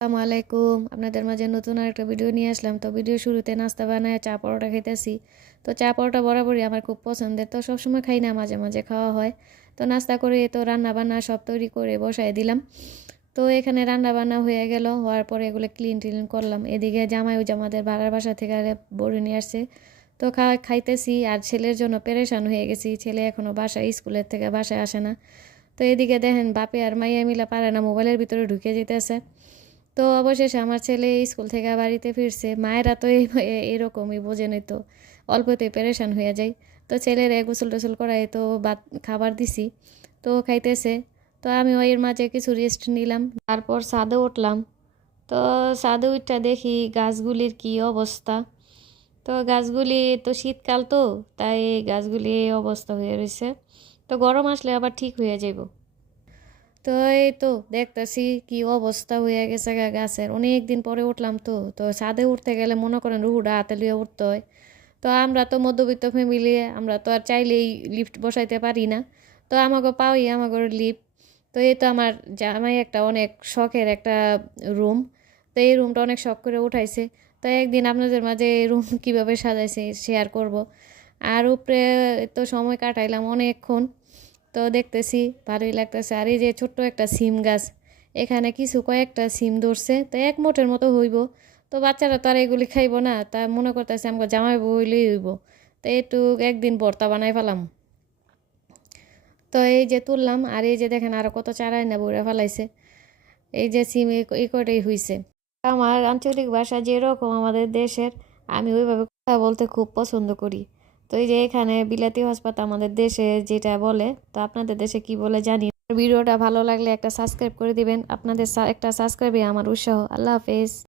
আসসালামু আলাইকুম। আপনাদের মাঝে নতুন আরেকটা ভিডিও নিয়ে আসলাম। তো ভিডিও শুরুতে নাস্তা বানায় চা পরোটা খাইতেছি। তো চা পরোটা বরাবরই আমার খুব পছন্দের। তো সবসময় খাই না, মাঝে মাঝে খাওয়া হয়। তো নাস্তা করে তো রান্না বান্না সব তৈরি করে বসায় দিলাম। তো এখানে রান্না বান্না হয়ে গেল। হওয়ার পরে এগুলো ক্লিন টিন করলাম। এদিকে জামাইও জামাদের ভাড়ার বাসা থেকে বড়ে নিয়ে আসছে। তো খা, খাইতেছি। আর ছেলের জন্য পেরেশান হয়ে গেছি। ছেলে এখনও বাসায়, স্কুলের থেকে বাসায় আসে না। তো এদিকে দেখেন বাপে আর মাইয়া মিলা পারে না। মোবাইলের ভিতরে ঢুকে যেতেছে। তো অবশেষে আমার ছেলে স্কুল থেকে বাড়িতে ফিরছে। মায়েরা তো এরকমই বোঝেনই তো। অল্পতেই পেরেশান হয়ে যায়। তো ছেলের গোসল টোসল করাই তো ভাত, খাবার দিছি। তো খাইতেছে। তো আমি ওই মাঝে কিছু রেস্ট নিলাম। তারপর ছাদে উঠলাম। তো ছাদে উঠটা দেখি গাছগুলির কি অবস্থা। তো গাছগুলি তো শীতকাল তো, তাই গাছগুলি অবস্থা হয়ে রয়েছে তো গরম আসলে আবার ঠিক হয়ে যাব তো এই তো দেখতেছি কি অবস্থা হয়ে গেছে গাছের। অনেক দিন পরে উঠলাম তো তো ছাদে উঠতে গেলে মনে করেন রুহুটা হাতে লুয়ে উঠতে হয়। তো আমরা তো মধ্যবিত্ত ফ্যামিলি আমরা তো আর চাইলেই লিফট বসাইতে পারি না। তো আমাকে পাওই আমাকে লিফট তো এই তো আমার জামাই একটা অনেক শখের একটা রুম তো এই রুমটা অনেক শখ করে উঠাইছে। তো একদিন আপনাদের মাঝে এই রুম কীভাবে সাজাইছে শেয়ার করব। আর উপরে তো সময় কাটাইলাম অনেকক্ষণ। তো দেখতেছি ভালোই লাগতেছে। আর এই যে ছোট্ট একটা সিম গাছ, এখানে কিছু কয়েকটা সিম ধরছে, তো এক মোটের মতো হইব। তো বাচ্চারা তো আর এগুলি খাইব না, তা মনে করতেছে আমাকে জামাই বইলেই হইব। তো একটু একদিন ভর্তা বানাই ফেলাম। তো এই যে তুললাম, আর এই যে দেখেন আরও কত চারাই না বইরা ফেলাইছে। এই যে সিম এই কটাই হইছে। আমার আঞ্চলিক ভাষা যেরকম আমাদের দেশের, আমি ওইভাবে কথা বলতে খুব পছন্দ করি। তো এই যে এখানে বিলাতি হাসপাতাল আমাদের দেশে যেটা বলে, তো আপনাদের দেশে কি বলে জানি ভিডিওটা ভালো লাগলে একটা সাবস্ক্রাইব করে দিবেন। আপনাদের একটা সাবস্ক্রাইবে আমার উৎসাহ। আল্লাহ হাফেজ।